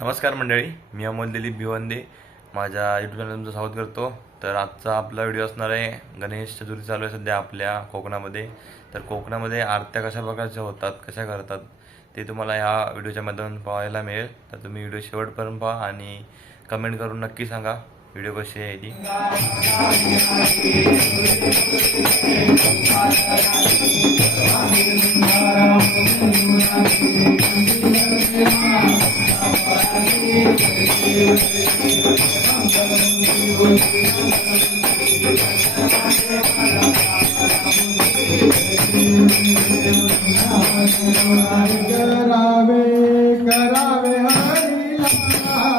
नमस्कार मंडळी मी अमोल दिलीप भिवंदे. माझ्या यूट्यूब चॅनल तुमचं स्वागत करतो. तर आजचा आपला व्हिडिओ असणार आहे गणेश चतुर्थी चालू आहे सध्या आपल्या कोकणामध्ये. तर कोकणामध्ये आरत्या कशा प्रकारच्या होतात कशा करतात ते तुम्हाला ह्या व्हिडिओच्या माध्यमातून पाहायला मिळेल. तर तुम्ही व्हिडिओ शेवटपर्यंत पहा आणि कमेंट करून नक्की सांगा. व्हिडिओ कशी आहे ती. करावे करा.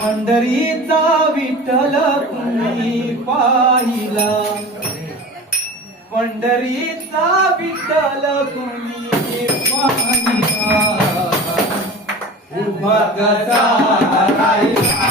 पंढरीचा विठ्ठल तुम्ही पाहिला. पंढरीचा विठ्ठल तुम्ही पाहिला. उभा गजा राहिला.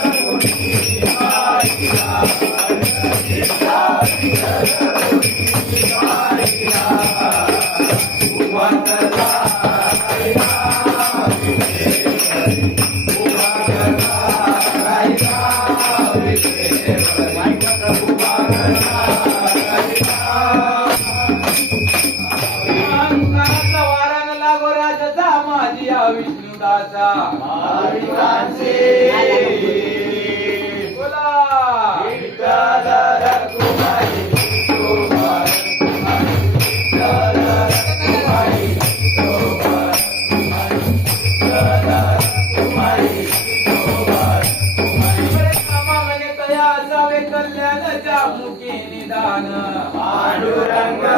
బలిదాన పాండురంగా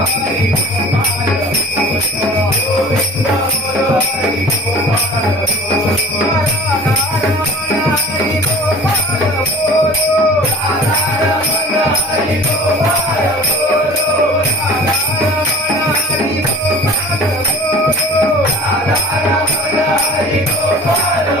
Hare Gopala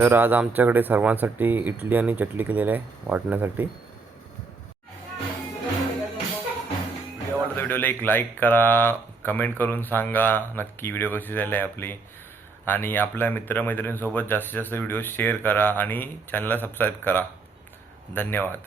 तर आज आमच्याकडे सर्वांसाठी इडली आणि चटणी केलेली आहे वाटण्यासाठी. व्हिडिओ आवडला व्हिडिओला एक लाईक करा कमेंट करून सांगा. नक्की व्हिडिओ कशी झाली आहे आपली? आणि आपल्या मित्रमैत्रिणींसोबत जास्तीत जास्त व्हिडिओ शेअर करा आणि चॅनलला सबस्क्राईब करा. धन्यवाद.